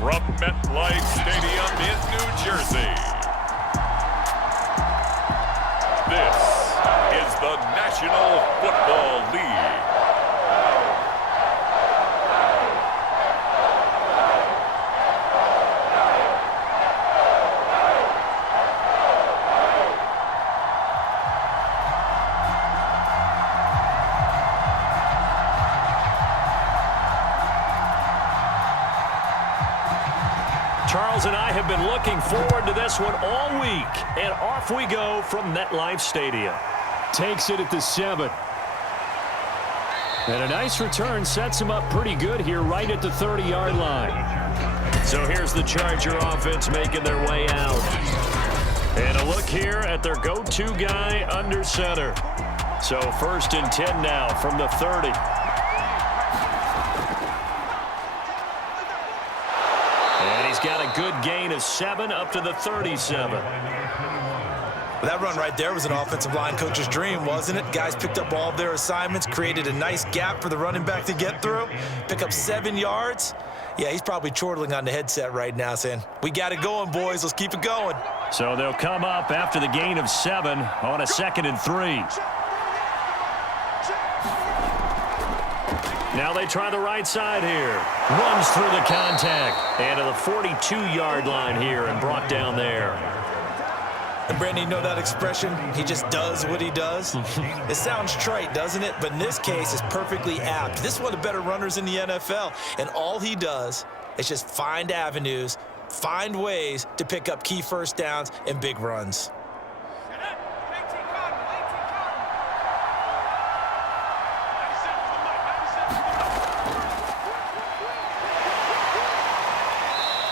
from MetLife Stadium in New Jersey. This is the National Football League. Charles and I have been looking forward to this one all week, and off we go from MetLife Stadium. Takes it at the 7. And a nice return sets him up pretty good here right at the 30-yard line. So here's the Charger offense making their way out. And a look here at their go-to guy under center. So 1st and 10 now from the 30. Got a good gain of 7 up to the 37. That run right there was an offensive line coach's dream, wasn't it? Guys picked up all of their assignments, created a nice gap for the running back to get through, pick up 7 yards. Yeah, he's probably chortling on the headset right now saying, we got it going, boys. Let's keep it going. So they'll come up after the gain of 7 on a 2nd and 3. Now they try the right side here. Runs through the contact. And to the 42-yard line here and brought down there. And Brandon, you know that expression? He just does what he does? It sounds trite, doesn't it? But in this case, it's perfectly apt. This is one of the better runners in the NFL. And all he does is just find avenues, find ways to pick up key first downs and big runs.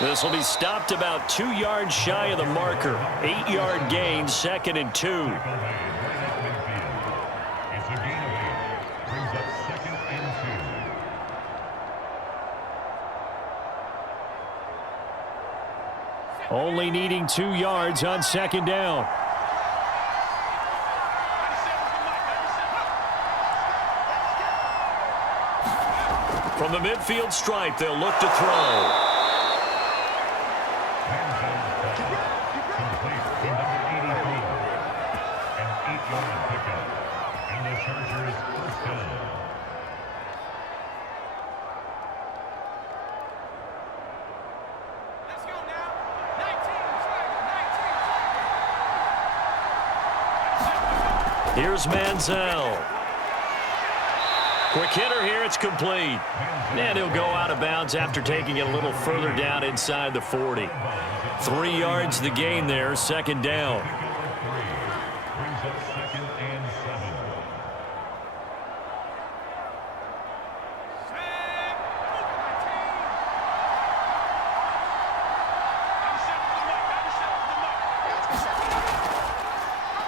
This will be stopped about 2 yards shy of the marker. 8-yard gain, 2nd and 2. Only needing 2 yards on 2nd down. From the midfield stripe, they'll look to throw. Here's Manziel. Quick hitter here, it's complete. And he'll go out of bounds after taking it a little further down inside the 40. 3 yards the gain there, 2nd down.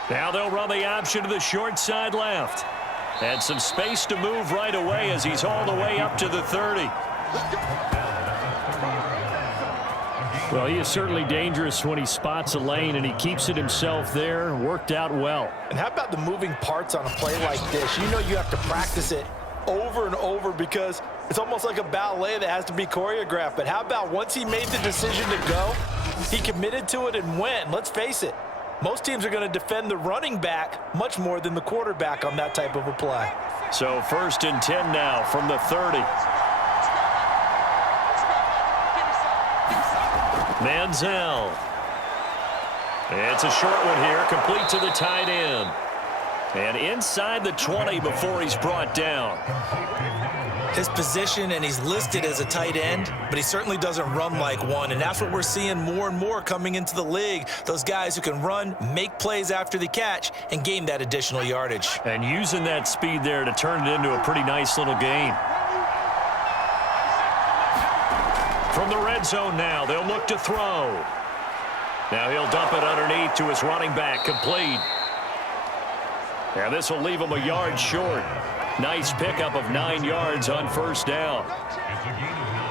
Now they'll run the option to the short side left. And some space to move right away as he's all the way up to the 30. Well, he is certainly dangerous when he spots a lane, and he keeps it himself there. Worked out well. And how about the moving parts on a play like this? You know you have to practice it over and over because it's almost like a ballet that has to be choreographed. But how about once he made the decision to go, he committed to it and went. Let's face it. Most teams are going to defend the running back much more than the quarterback on that type of a play. So 1st and 10 now from the 30. Manziel. It's a short one here, complete to the tight end. And inside the 20 before he's brought down. His position, and he's listed as a tight end, but he certainly doesn't run like one, and that's what we're seeing more and more coming into the league. Those guys who can run, make plays after the catch, and gain that additional yardage. And using that speed there to turn it into a pretty nice little gain. From the red zone now, they'll look to throw. Now he'll dump it underneath to his running back, complete. Now this will leave him a yard short. Nice pickup of 9 yards on 1st down.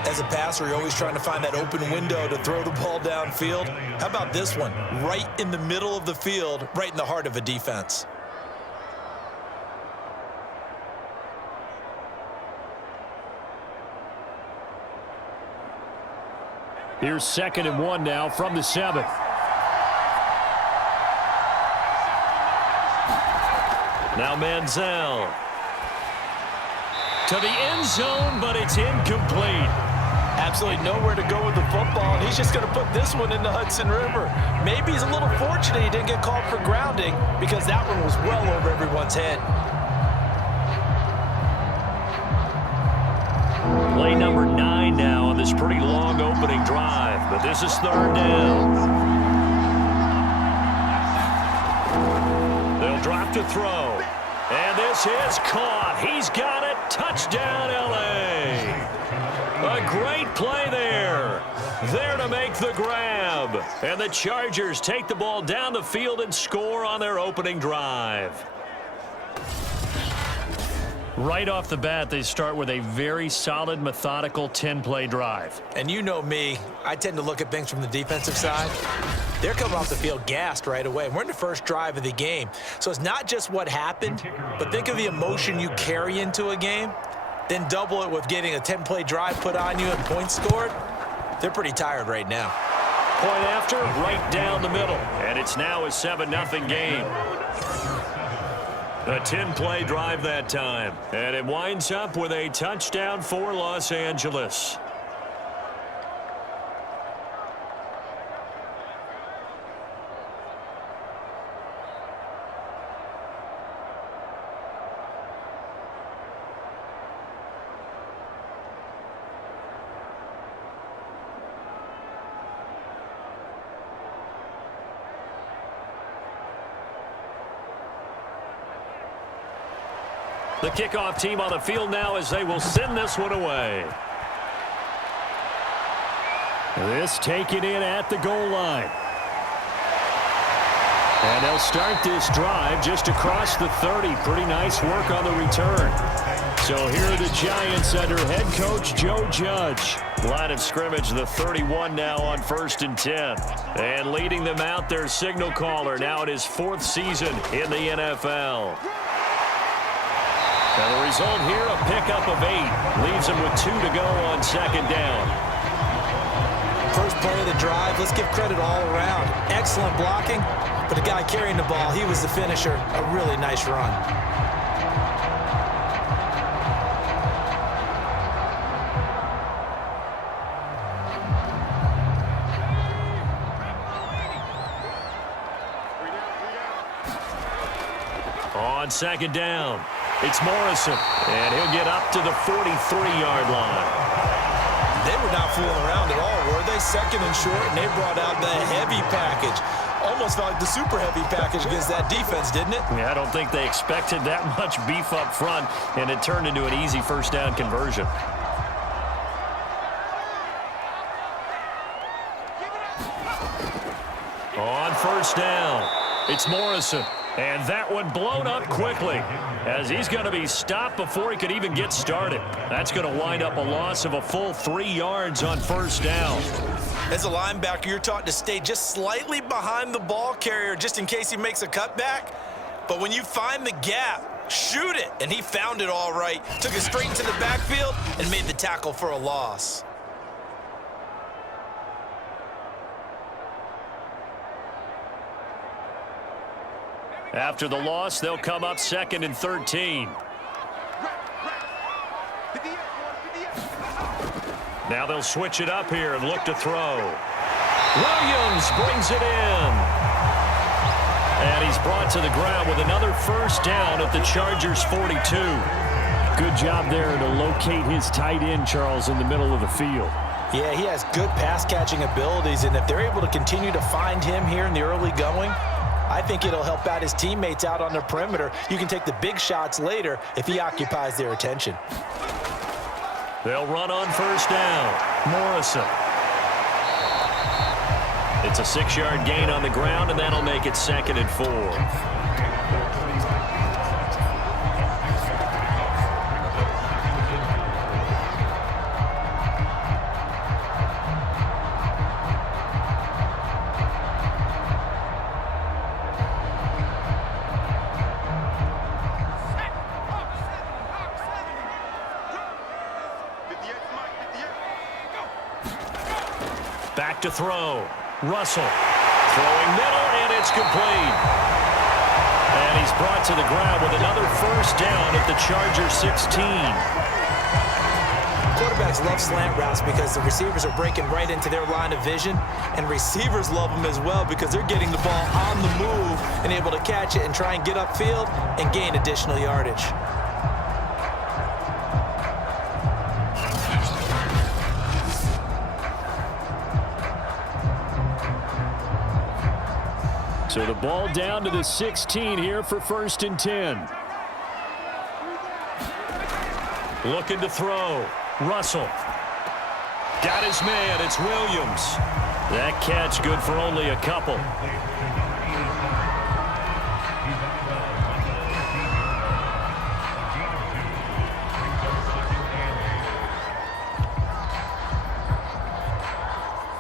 As a passer, you're always trying to find that open window to throw the ball downfield. How about this one? Right in the middle of the field, right in the heart of a defense. Here's 2nd and 1 now from the 7. Now Manziel. To the end zone, but it's incomplete. Absolutely nowhere to go with the football, and he's just going to put this one in the Hudson River. Maybe he's a little fortunate he didn't get called for grounding because that one was well over everyone's head. Play number 9 now on this pretty long opening drive, but this is 3rd down. They'll drop to throw, and this is caught. He's got it. Touchdown, L.A. A great play there. There to make the grab. And the Chargers take the ball down the field and score on their opening drive. Right off the bat, they start with a very solid, methodical 10-play drive. And you know me, I tend to look at things from the defensive side. They're coming off the field gassed right away. We're in the first drive of the game. So it's not just what happened, but think of the emotion you carry into a game. Then double it with getting a 10-play drive put on you and points scored. They're pretty tired right now. Point after, right down the middle. And it's now a 7-0 game. A 10-play drive that time. And it winds up with a touchdown for Los Angeles. The kickoff team on the field now as they will send this one away. This taken in at the goal line. And they'll start this drive just across the 30. Pretty nice work on the return. So here are the Giants under head coach Joe Judge. Line of scrimmage, the 31 now on 1st and 10. And leading them out, their signal caller now in his 4th season in the NFL. And the result here, a pickup of 8. Leaves him with 2 to go on 2nd down. First play of the drive, let's give credit all around. Excellent blocking, but the guy carrying the ball, he was the finisher. A really nice run. On 2nd down, it's Morrison, and he'll get up to the 43-yard line. They were not fooling around at all, were they? 2nd and short, and they brought out the heavy package. Almost felt like the super heavy package against that defense, didn't it? Yeah, I don't think they expected that much beef up front, and it turned into an easy 1st down conversion. On 1st down, it's Morrison. And that one blown up quickly as he's going to be stopped before he could even get started. That's going to wind up a loss of a full 3 yards on 1st down. As a linebacker, you're taught to stay just slightly behind the ball carrier just in case he makes a cutback. But when you find the gap, shoot it. And he found it all right. Took it straight into the backfield and made the tackle for a loss. After the loss, they'll come up 2nd and 13. Now they'll switch it up here and look to throw. Williams brings it in. And he's brought to the ground with another 1st down at the Chargers' 42. Good job there to locate his tight end, Charles, in the middle of the field. Yeah, he has good pass-catching abilities, and if they're able to continue to find him here in the early going, I think it'll help out his teammates out on the perimeter. You can take the big shots later if he occupies their attention. They'll run on 1st down. Morrison. It's a 6-yard gain on the ground, and that'll make it 2nd and 4. Back to throw. Russell throwing middle, and it's complete. And he's brought to the ground with another first down at the Chargers 16. Quarterbacks love slant routes because the receivers are breaking right into their line of vision, and receivers love them as well because they're getting the ball on the move and able to catch it and try and get upfield and gain additional yardage. So the ball down to the 16 here for 1st and 10. Looking to throw. Russell. Got his man. It's Williams. That catch good for only a couple.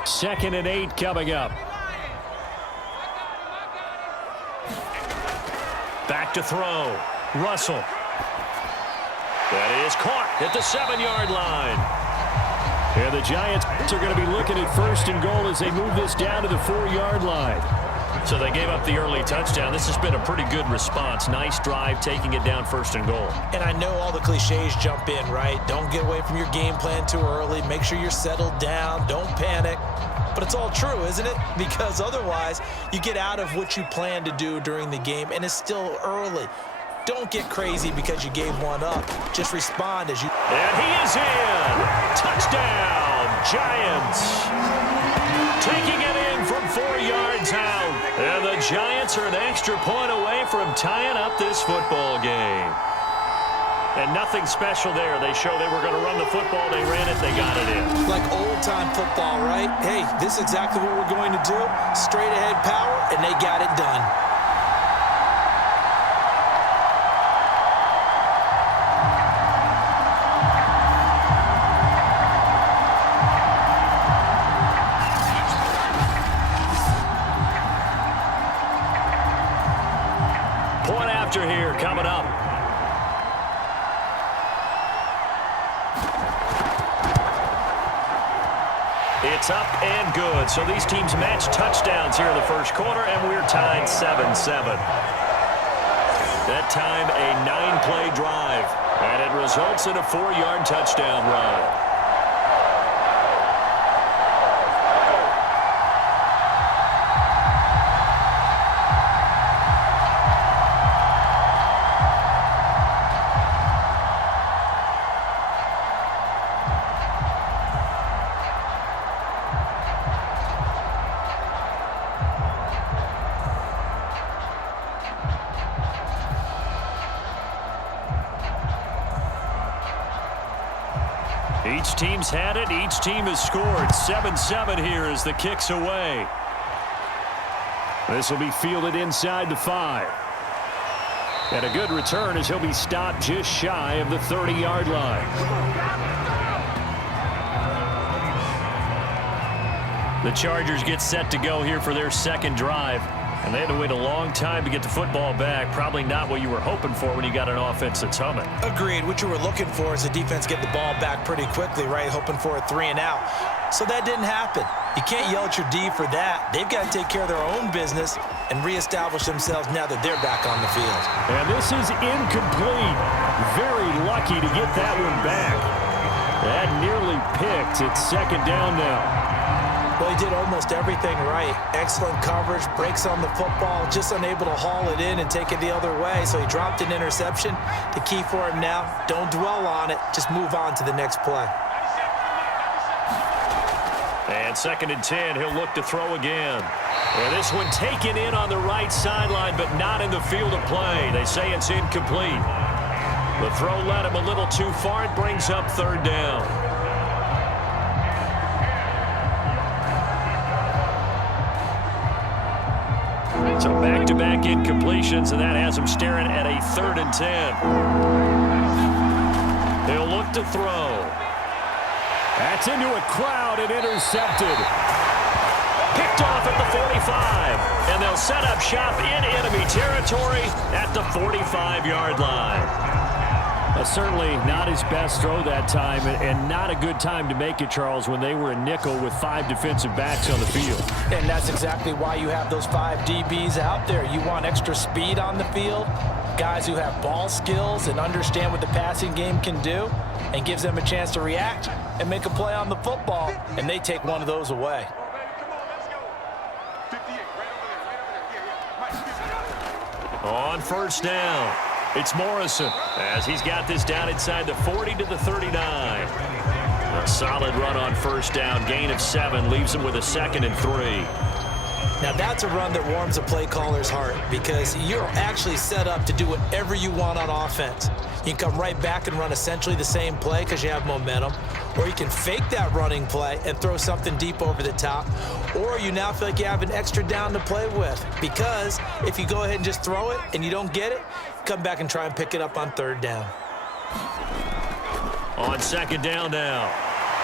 Second and 8 coming up. Back to throw. Russell. That is caught at the 7-yard line. And the Giants are going to be looking at 1st and goal as they move this down to the 4-yard line. So they gave up the early touchdown. This has been a pretty good response. Nice drive, taking it down 1st and goal. And I know all the cliches jump in, right? Don't get away from your game plan too early. Make sure you're settled down. Don't panic. But it's all true, isn't it? Because otherwise, you get out of what you plan to do during the game, and it's still early. Don't get crazy because you gave one up. Just respond as you... And he is in! Touchdown, Giants! Taking it in from 4 yards out. And the Giants are an extra point away from tying up this football game. And nothing special there. They show they were going to run the football. They ran it. They got it in. Like old-time football, right? Hey, this is exactly what we're going to do. Straight-ahead power, and they got it done. Point after here coming up. It's up and good. So these teams match touchdowns here in the first quarter, and we're tied 7-7. That time a 9-play drive, and it results in a 4-yard touchdown run. Each team's had it. Each team has scored. 7-7 here as the kick's away. This will be fielded inside the 5. And a good return as he'll be stopped just shy of the 30-yard line. The Chargers get set to go here for their second drive. And they had to wait a long time to get the football back. Probably not what you were hoping for when you got an offense that's humming. Agreed. What you were looking for is the defense get the ball back pretty quickly, right? Hoping for a 3 and out. So that didn't happen. You can't yell at your D for that. They've got to take care of their own business and reestablish themselves now that they're back on the field. And this is incomplete. Very lucky to get that one back. That nearly picked. It's second down now. Well, he did almost everything right. Excellent coverage, breaks on the football, just unable to haul it in and take it the other way. So he dropped an interception. The key for him now, don't dwell on it. Just move on to the next play. And second and 10, he'll look to throw again. And this one taken in on the right sideline, but not in the field of play. They say it's incomplete. The throw led him a little too far. It brings up third down. So back-to-back incompletions, and that has him staring at a 3rd and 10. He'll look to throw. That's into a crowd and intercepted. Picked off at the 45. And they'll set up shop in enemy territory at the 45-yard line. Certainly not his best throw that time, and not a good time to make it, Charles, when they were a nickel with 5 defensive backs on the field. And that's exactly why you have those 5 DBs out there. You want extra speed on the field, guys who have ball skills and understand what the passing game can do, and gives them a chance to react and make a play on the football, and they take one of those away. On first down, it's Morrison as he's got this down inside the 40 to the 39. A solid run on first down, gain of 7, leaves him with a 2nd and 3. Now that's a run that warms a play caller's heart because you're actually set up to do whatever you want on offense. You can come right back and run essentially the same play because you have momentum, or you can fake that running play and throw something deep over the top, or you now feel like you have an extra down to play with because if you go ahead and just throw it and you don't get it, come back and try and pick it up on 3rd down. On 2nd down now,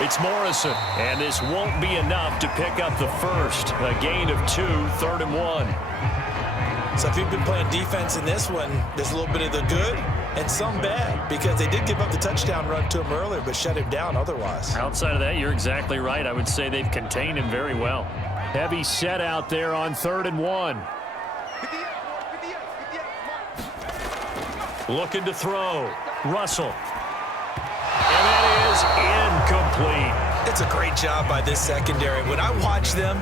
it's Morrison, and this won't be enough to pick up the first. A gain of 2, 3rd and 1. So if you've been playing defense in this one, there's a little bit of the good and some bad because they did give up the touchdown run to him earlier but shut him down otherwise. Outside of that, you're exactly right. I would say they've contained him very well. Heavy set out there on 3rd and 1. Looking to throw. Russell. And that is incomplete. It's a great job by this secondary. When I watch them,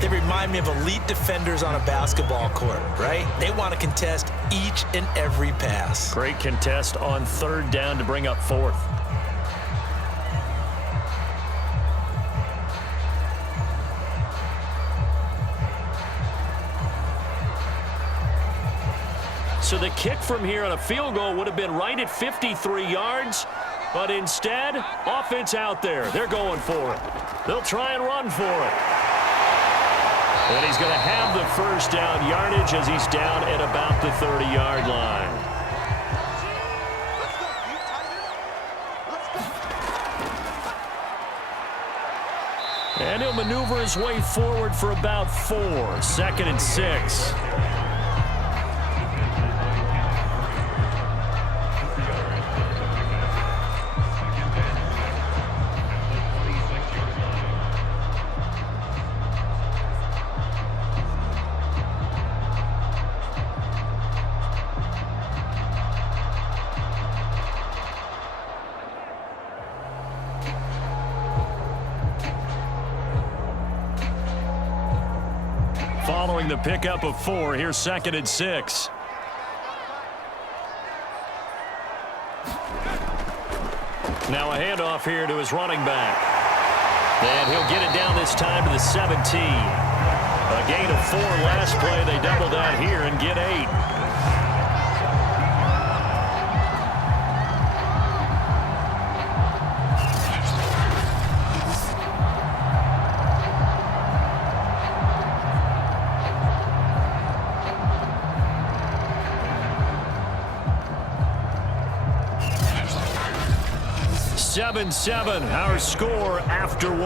they remind me of elite defenders on a basketball court, right? They want to contest each and every pass. Great contest on 3rd down to bring up 4th. So the kick from here on a field goal would have been right at 53 yards, but instead, offense out there. They're going for it. They'll try and run for it. And he's going to have the first down yardage as he's down at about the 30-yard line. And he'll maneuver his way forward for about 4, 2nd and 6. Following the pickup of 4, here's 2nd and 6. Now a handoff here to his running back. And he'll get it down this time to the 17. A gain of 4 last play. They double that here and get 8. Seven, our score after 1.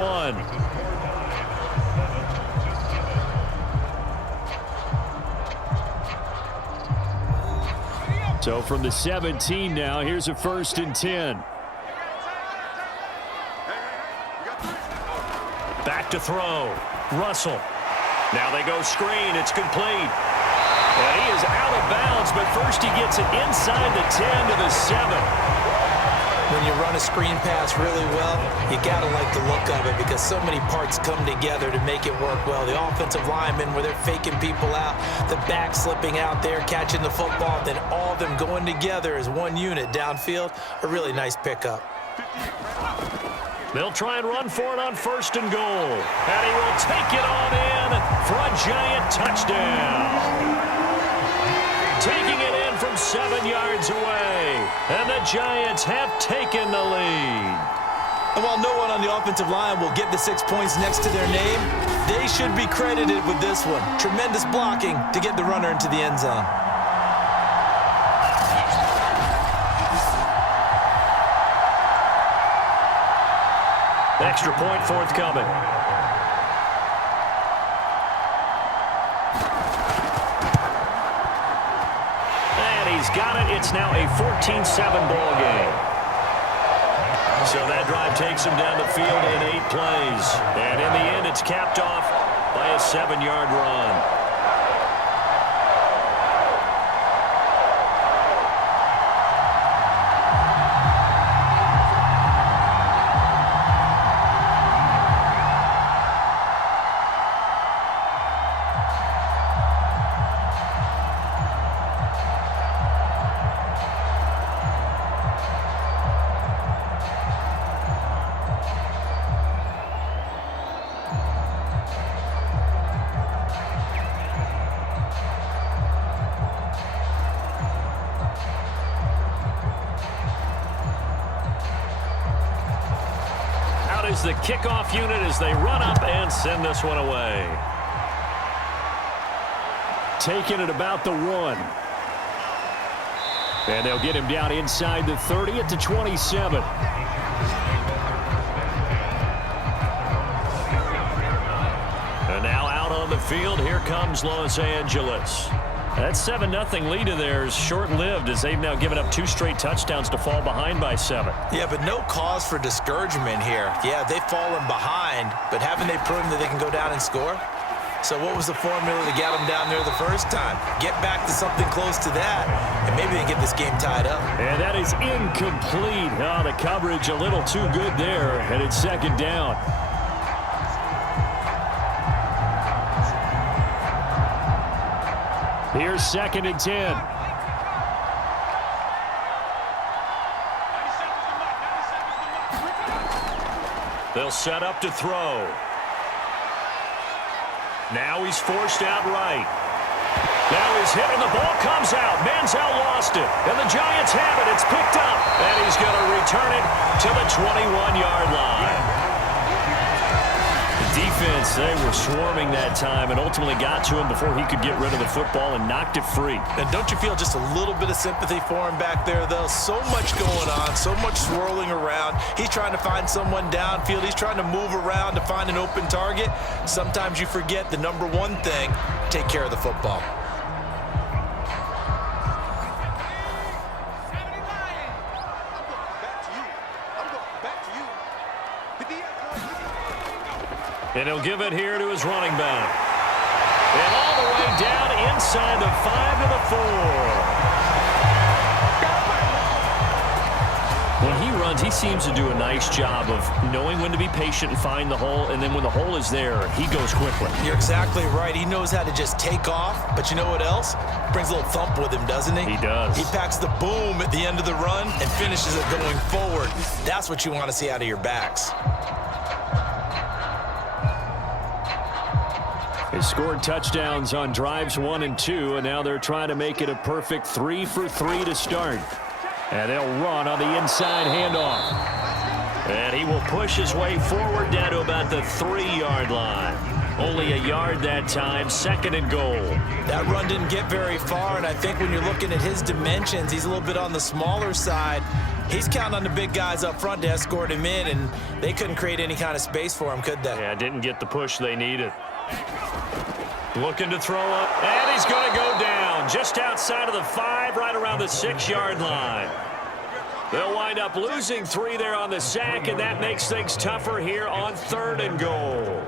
So from the 17 now, here's a 1st and 10. Back to throw. Russell. Now they go screen. It's complete. And he is out of bounds, but first he gets it inside the 10 to the 7. When you run a screen pass really well, you got to like the look of it because so many parts come together to make it work well. The offensive linemen, where they're faking people out, the back slipping out there, catching the football, then all of them going together as one unit downfield, a really nice pickup. They'll try and run for it on 1st and goal. And he will take it on in for a giant touchdown. Taking it in from 7 yards away. And the Giants have taken the lead. And while no one on the offensive line will get the 6 points next to their name, they should be credited with this one. Tremendous blocking to get the runner into the end zone. Extra point forthcoming. got it. It's now a 14-7 ball game. So that drive takes him down the field in 8 plays. And in the end, it's capped off by a 7-yard run. The kickoff unit as they run up and send this one away. Taking it about the 1. And they'll get him down inside the 30 at the 27. And now out on the field, here comes Los Angeles. That 7-0 lead of theirs short-lived as they've now given up 2 straight touchdowns to fall behind by 7. Yeah, but no cause for discouragement here. Yeah, they've fallen behind, but haven't they proven that they can go down and score? So what was the formula to get them down there the first time? Get back to something close to that, and maybe they get this game tied up. And that is incomplete. Oh, the coverage a little too good there, and it's 2nd down. Here's 2nd and 10. They'll set up to throw. Now he's forced out right. Now he's hit and the ball comes out. Manziel lost it. And the Giants have it. It's picked up. And he's going to return it to the 21-yard line. Defense, they were swarming that time and ultimately got to him before he could get rid of the football and knocked it free. And don't you feel just a little bit of sympathy for him back there, though? So much going on, so much swirling around. He's trying to find someone downfield. He's trying to move around to find an open target. Sometimes you forget the number one thing, take care of the football. And he'll give it here to his running back. And all the way down inside the 5 to the 4. When he runs, he seems to do a nice job of knowing when to be patient and find the hole, and then when the hole is there, he goes quickly. You're exactly right. He knows how to just take off, but you know what else? Brings a little thump with him, doesn't he? He does. He packs the boom at the end of the run and finishes it going forward. That's what you want to see out of your backs. They scored touchdowns on drives 1 and 2, and now they're trying to make it a perfect 3 for 3 to start. And they'll run on the inside handoff. And he will push his way forward down to about the 3-yard line. Only a yard that time, 2nd and goal. That run didn't get very far, and I think when you're looking at his dimensions, he's a little bit on the smaller side. He's counting on the big guys up front to escort him in, and they couldn't create any kind of space for him, could they? Yeah, didn't get the push they needed. Looking to throw up, and he's going to go down just outside of the 5, right around the 6-yard line. They'll wind up losing 3 there on the sack, and that makes things tougher here on 3rd and goal.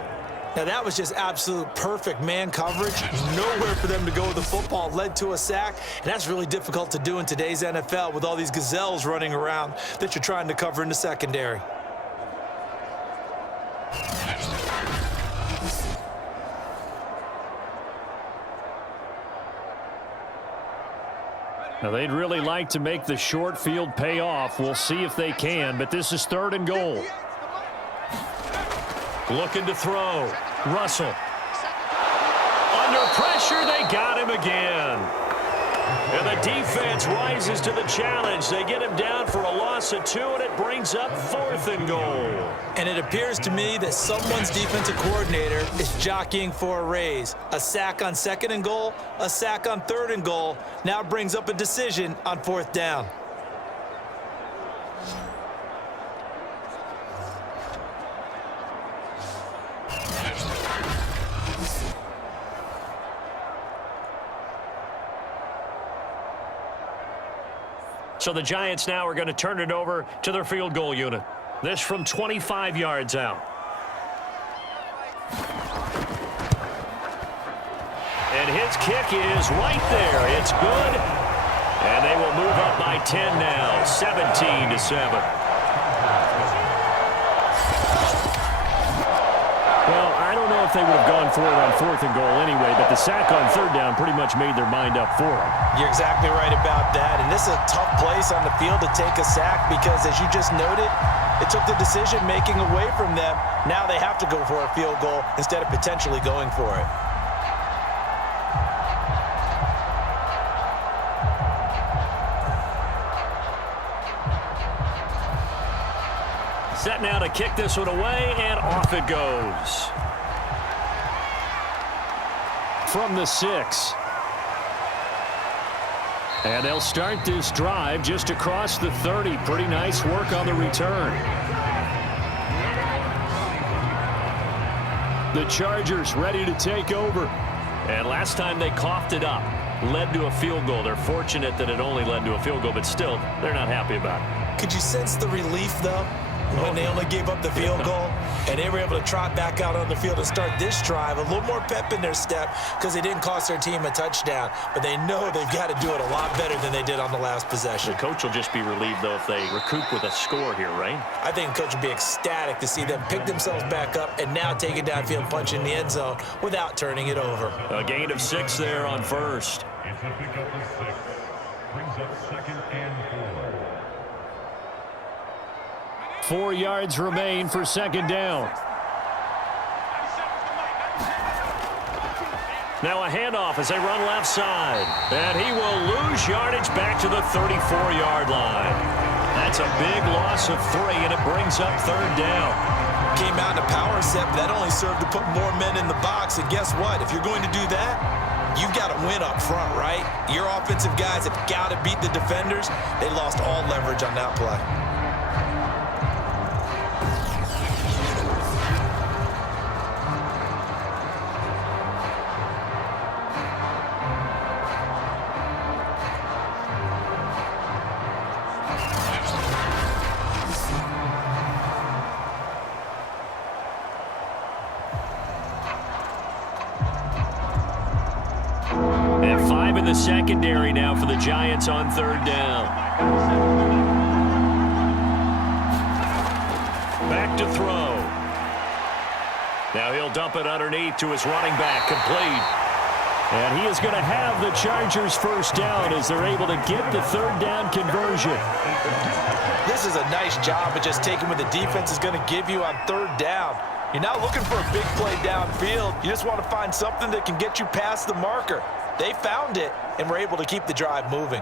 Now, that was just absolute perfect man coverage. Nowhere for them to go with the football. Led to a sack, and that's really difficult to do in today's NFL with all these gazelles running around that you're trying to cover in the secondary. Now, they'd really like to make the short field pay off. We'll see if they can, but this is 3rd and goal. Looking to throw. Russell. Under pressure, they got him again. And the defense rises to the challenge. They get him down for a loss of 2, and it brings up 4th and goal. And it appears to me that someone's defensive coordinator is jockeying for a raise. A sack on 2nd and goal, a sack on 3rd and goal. Now brings up a decision on 4th down. So the Giants now are going to turn it over to their field goal unit. This from 25 yards out. And his kick is right there. It's good. And they will move up by 10 now, 17-7. Well, I don't know if they would have gone for it on 4th and goal anyway, but the sack on 3rd down pretty much made their mind up for them. You're exactly right about that. And this is a tough place on the field to take a sack because, as you just noted, it took the decision-making away from them. Now they have to go for a field goal instead of potentially going for it. Set now to kick this one away, and off it goes. From the 6. And they'll start this drive just across the 30. Pretty nice work on the return. The Chargers ready to take over. And last time they coughed it up, led to a field goal. They're fortunate that it only led to a field goal, but still, they're not happy about it. Could you sense the relief, though, when they only gave up the field goal and they were able to trot back out on the field and start this drive? A little more pep in their step because they didn't cost their team a touchdown, but they know they've got to do it a lot better than they did on the last possession. The coach will just be relieved, though, if they recoup with a score here, right? I think the coach would be ecstatic to see them pick themselves back up and now take it downfield, punch in the end zone without turning it over. A gain of 6 there on 1st. It's a pickup of 6. Brings up 2nd and 4. 4 yards remain for 2nd down. Now a handoff as they run left side. And he will lose yardage back to the 34-yard line. That's a big loss of 3, and it brings up 3rd down. Came out in a power set, but that only served to put more men in the box. And guess what? If you're going to do that, you've got to win up front, right? Your offensive guys have got to beat the defenders. They lost all leverage on that play. In the secondary now for the Giants on 3rd down. Back to throw. Now he'll dump it underneath to his running back, complete. And he is going to have the Chargers 1st down as they're able to get the 3rd down conversion. This is a nice job of just taking what the defense is going to give you on 3rd down. You're not looking for a big play downfield. You just want to find something that can get you past the marker. They found it and were able to keep the drive moving.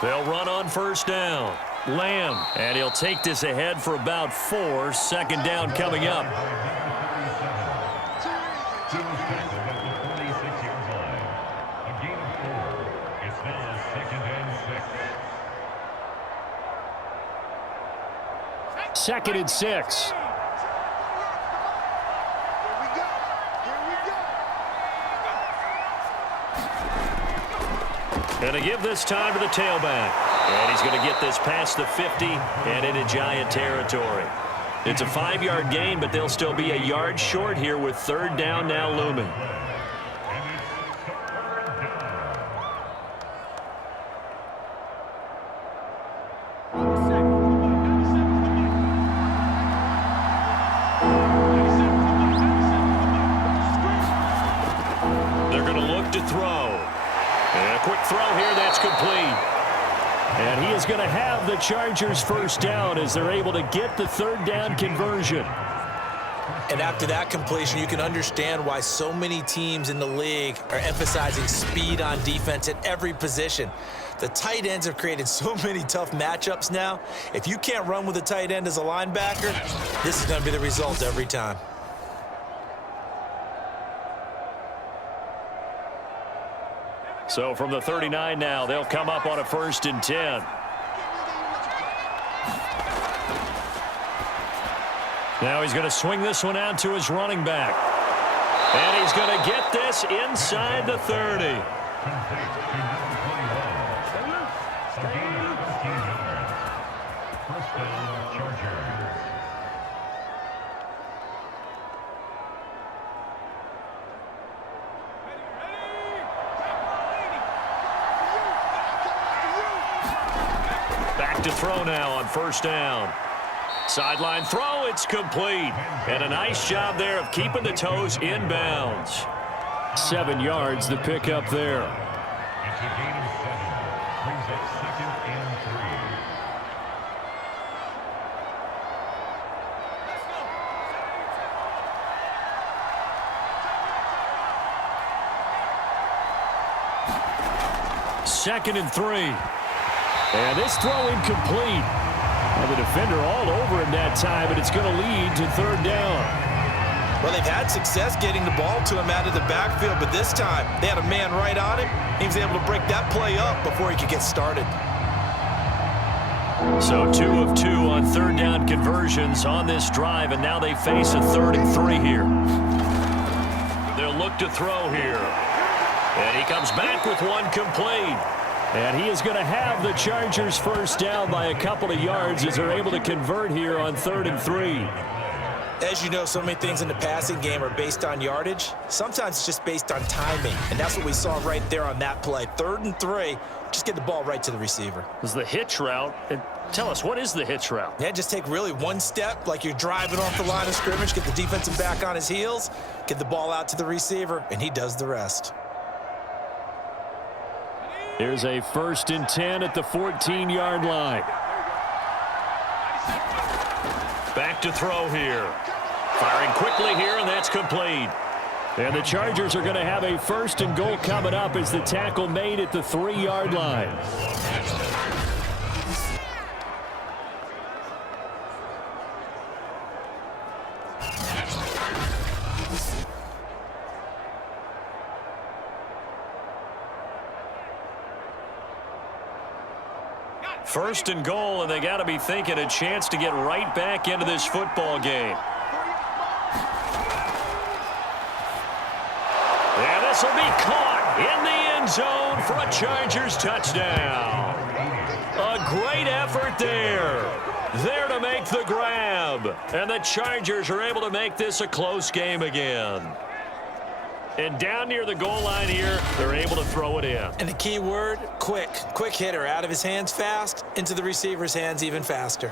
They'll run on 1st down. Lamb, and he'll take this ahead for about 4. 2nd down coming up. Second and 6. Going to give this time to the tailback. And he's going to get this past the 50 and into Giant territory. It's a 5-yard gain, but they'll still be a yard short here with 3rd down now looming. And he is going to have the Chargers 1st down as they're able to get the 3rd down conversion. And after that completion, you can understand why so many teams in the league are emphasizing speed on defense at every position. The tight ends have created so many tough matchups now. If you can't run with a tight end as a linebacker, this is going to be the result every time. So from the 39 now, they'll come up on a 1st and 10. Now he's going to swing this one out to his running back. And he's going to get this inside the 30. Back to throw now on 1st down. Sideline throw, it's complete. And a nice job there of keeping the toes in bounds. 7 yards the pick up there. It's a gain of 7. Brings up 2nd and 3. Second and 3. And this throw incomplete. And the defender all over him that time, but it's going to lead to 3rd down. Well, they've had success getting the ball to him out of the backfield, but this time they had a man right on him. He was able to break that play up before he could get started. So 2 of 2 on 3rd down conversions on this drive, and now they face a 3rd and 3 here. They'll look to throw here. And he comes back with one complete. And he is going to have the Chargers 1st down by a couple of yards as they're able to convert here on 3rd and 3. As you know, so many things in the passing game are based on yardage. Sometimes it's just based on timing, and that's what we saw right there on that play. 3rd and 3, just get the ball right to the receiver. This is the hitch route. And tell us, what is the hitch route? Yeah, just take really one step like you're driving off the line of scrimmage, get the defensive back on his heels, get the ball out to the receiver, and he does the rest. Here's a 1st and 10 at the 14-yard line. Back to throw here. Firing quickly here, and that's complete. And the Chargers are going to have a 1st and goal coming up as the tackle made at the 3-yard line. First and goal, and they got to be thinking a chance to get right back into this football game. And this will be caught in the end zone for a Chargers touchdown. A great effort there. There to make the grab. And the Chargers are able to make this a close game again. And down near the goal line here, they're able to throw it in. And the key word, quick. Quick hitter. Out of his hands fast, into the receiver's hands even faster.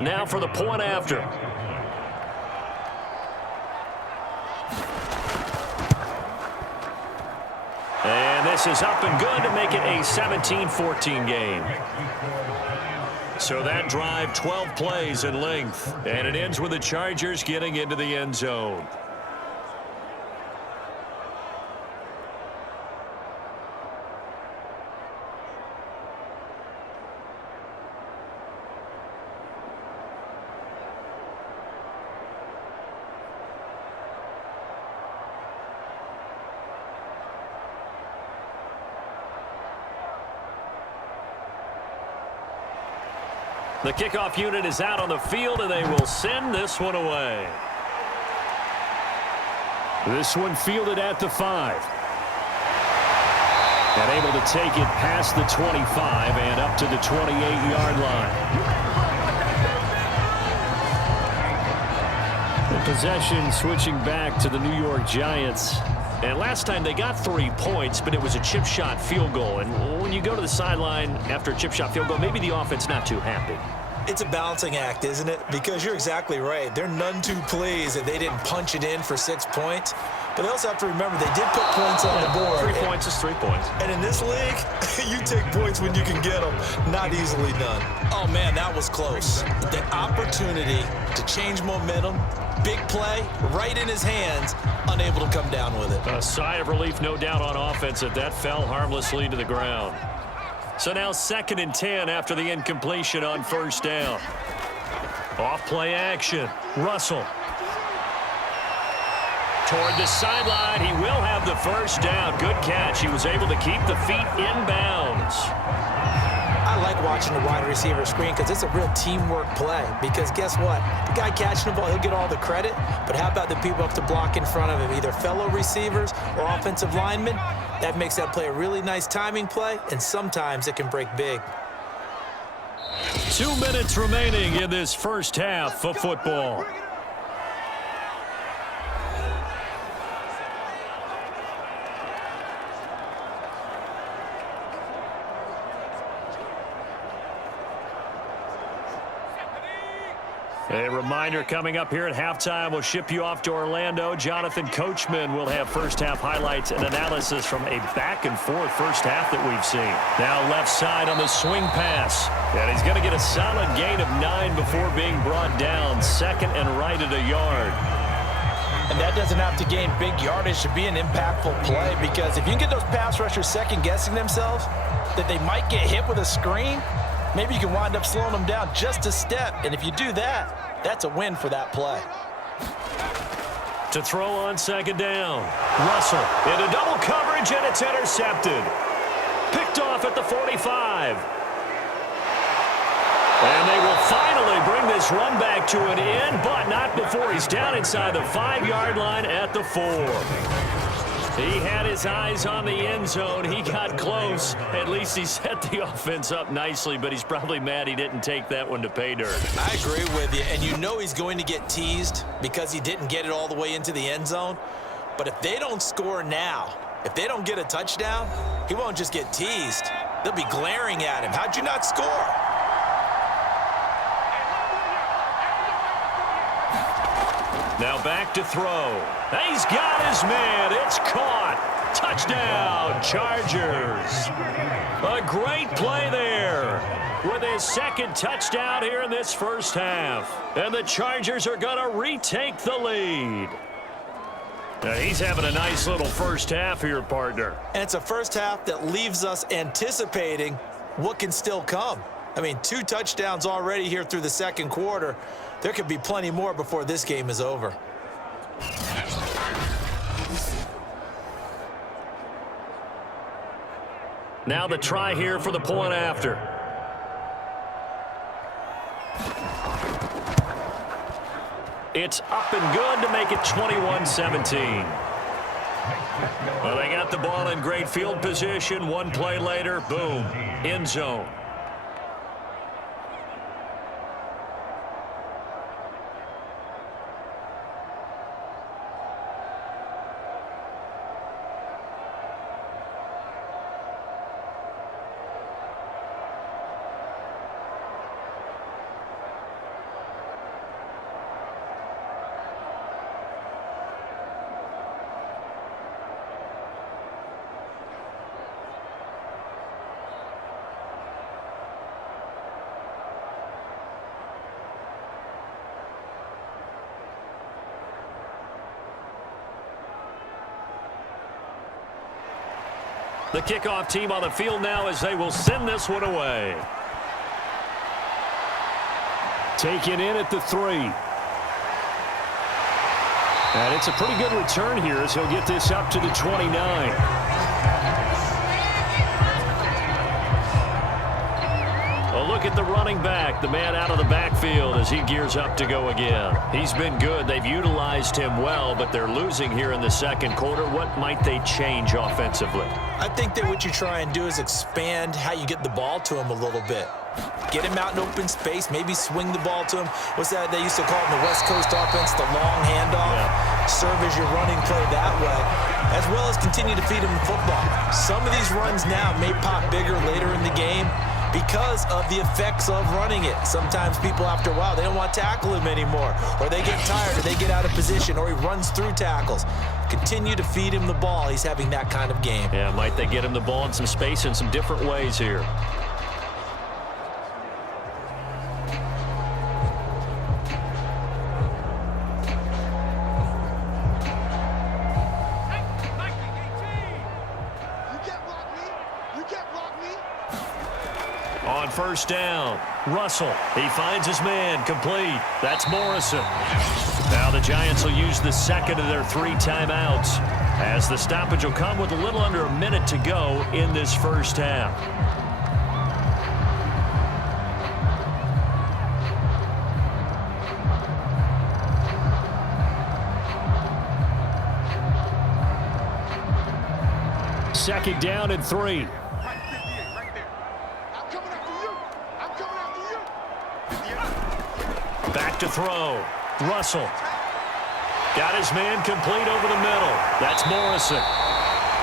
Now for the point after. And this is up and good to make it a 17-14 game. So that drive, 12 plays in length. And it ends with the Chargers getting into the end zone. The kickoff unit is out on the field, and they will send this one away. This one fielded at the 5. And able to take it past the 25 and up to the 28-yard line. The possession switching back to the New York Giants. And last time they got 3 points, but it was a chip shot field goal. And when you go to the sideline after a chip shot field goal, maybe the offense not too happy. It's a balancing act, isn't it? Because you're exactly right. They're none too pleased that they didn't punch it in for 6 points. But they also have to remember they did put points on the board. 3 points is 3 points. And in this league, you take points when you can get them. Not easily done. Oh, man, that was close. The opportunity to change momentum, big play, right in his hands, unable to come down with it. A sigh of relief, no doubt, on offense that fell harmlessly to the ground. So now 2nd and 10 after the incompletion on 1st down. Off play action. Russell. toward the sideline. He will have the first down. Good catch. He was able to keep the feet in bounds. I like watching the wide receiver screen because it's a real teamwork play. Because guess what? The guy catching the ball, he'll get all the credit. But how about the people up to block in front of him, either fellow receivers or offensive linemen? That makes that play a really nice timing play, and sometimes it can break big. 2 minutes remaining in this first half of football. A reminder coming up here at halftime, we'll ship you off to Orlando. Jonathan Coachman will have first-half highlights and analysis from a back-and-forth first half that we've seen. Now left side on the swing pass. And he's going to get a solid gain of 9 before being brought down. Second and right at a yard. And that doesn't have to gain big yardage to be an impactful play, because if you can get those pass rushers second-guessing themselves that they might get hit with a screen, maybe you can wind up slowing them down just a step. And if you do that, that's a win for that play. To throw on second down. Russell into double coverage, and it's intercepted. Picked off at the 45. And they will finally bring this run back to an end, but not before he's down inside the 5-yard line at the 4. He had his eyes on the end zone. He got close. At least he set the offense up nicely, but he's probably mad he didn't take that one to pay dirt. I agree with you, and you know he's going to get teased because he didn't get it all the way into the end zone. But if they don't score now, if they don't get a touchdown, he won't just get teased. They'll be glaring at him. How'd you not score? Now back to throw. He's got his man. It's caught. Touchdown, Chargers. A great play there with his second touchdown here in this first half. And the Chargers are going to retake the lead. Now he's having a nice little first half here, partner. And it's a first half that leaves us anticipating what can still come. I mean, 2 touchdowns already here through the second quarter. There could be plenty more before this game is over. Now the try here for the point after. It's up and good to make it 21-17. Well, they got the ball in great field position. One play later, boom, end zone. The kickoff team on the field now as they will send this one away. Taken in at the 3. And it's a pretty good return here as he'll get this up to the 29. A look at the running back, the man out of the backfield as he gears up to go again. He's been good. They've utilized him well, but they're losing here in the second quarter. What might they change offensively? I think that what you try and do is expand how you get the ball to him a little bit. Get him out in open space, maybe swing the ball to him. What's that they used to call it in the West Coast offense, the long handoff? Yeah. Serve as your running play that way, as well as continue to feed him the football. Some of these runs now may pop bigger later in the game because of the effects of running it. Sometimes people, after a while, they don't want to tackle him anymore, or they get tired, or they get out of position, or he runs through tackles. Continue to feed him the ball. He's having that kind of game. Yeah, might they get him the ball in some space in some different ways here? first down. Russell, he finds his man, complete. That's Morrison. Now the Giants will use the second of their 3 timeouts, as the stoppage will come with a little under a minute to go in this first half. Second down and 3. Back to throw. Russell. Got his man complete over the middle. That's Morrison.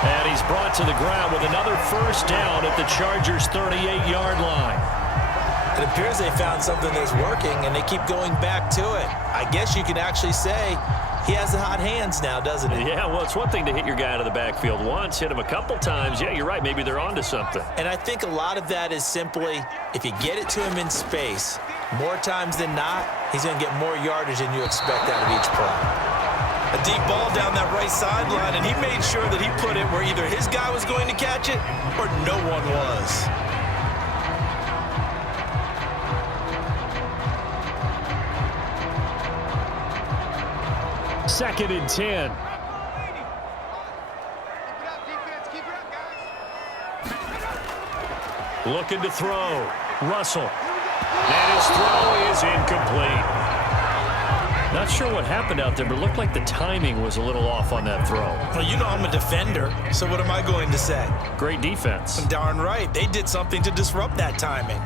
And he's brought to the ground with another first down at the Chargers' 38-yard line. It appears they found something that's working, and they keep going back to it. I guess you could actually say he has the hot hands now, doesn't he? Yeah, well, it's one thing to hit your guy out of the backfield once, hit him a couple times. Yeah, you're right. Maybe they're onto something. And I think a lot of that is simply, if you get it to him in space, more times than not, he's going to get more yardage than you expect out of each play. A deep ball down that right sideline, and he made sure that he put it where either his guy was going to catch it or no one was. Second and 10. Looking to throw. Russell. And his throw is incomplete. Not sure what happened out there, but it looked like the timing was a little off on that throw. Well, you know I'm a defender, so what am I going to say? Great defense. Darn right. They did something to disrupt that timing.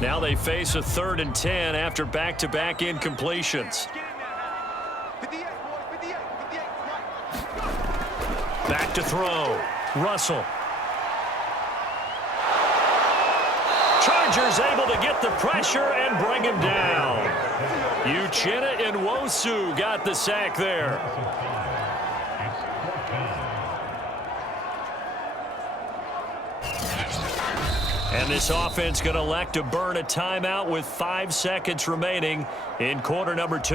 Now they face a 3rd and 10 after back-to-back incompletions. Back to throw. Russell. Chargers able to get the pressure and bring him down. Uchenna Nwosu got the sack there. And this offense going to elect to burn a timeout with 5 seconds remaining in quarter number 2.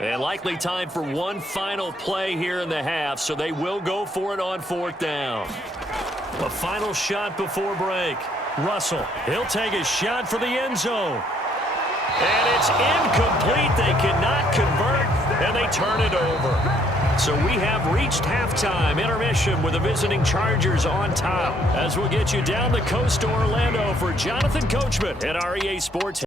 And likely time for one final play here in the half, so they will go for it on 4th down. A final shot before break. Russell, he'll take a shot for the end zone. And it's incomplete. They cannot convert, and they turn it over. So we have reached halftime intermission with the visiting Chargers on top. As we'll get you down the coast to Orlando for Jonathan Coachman at REA Sports.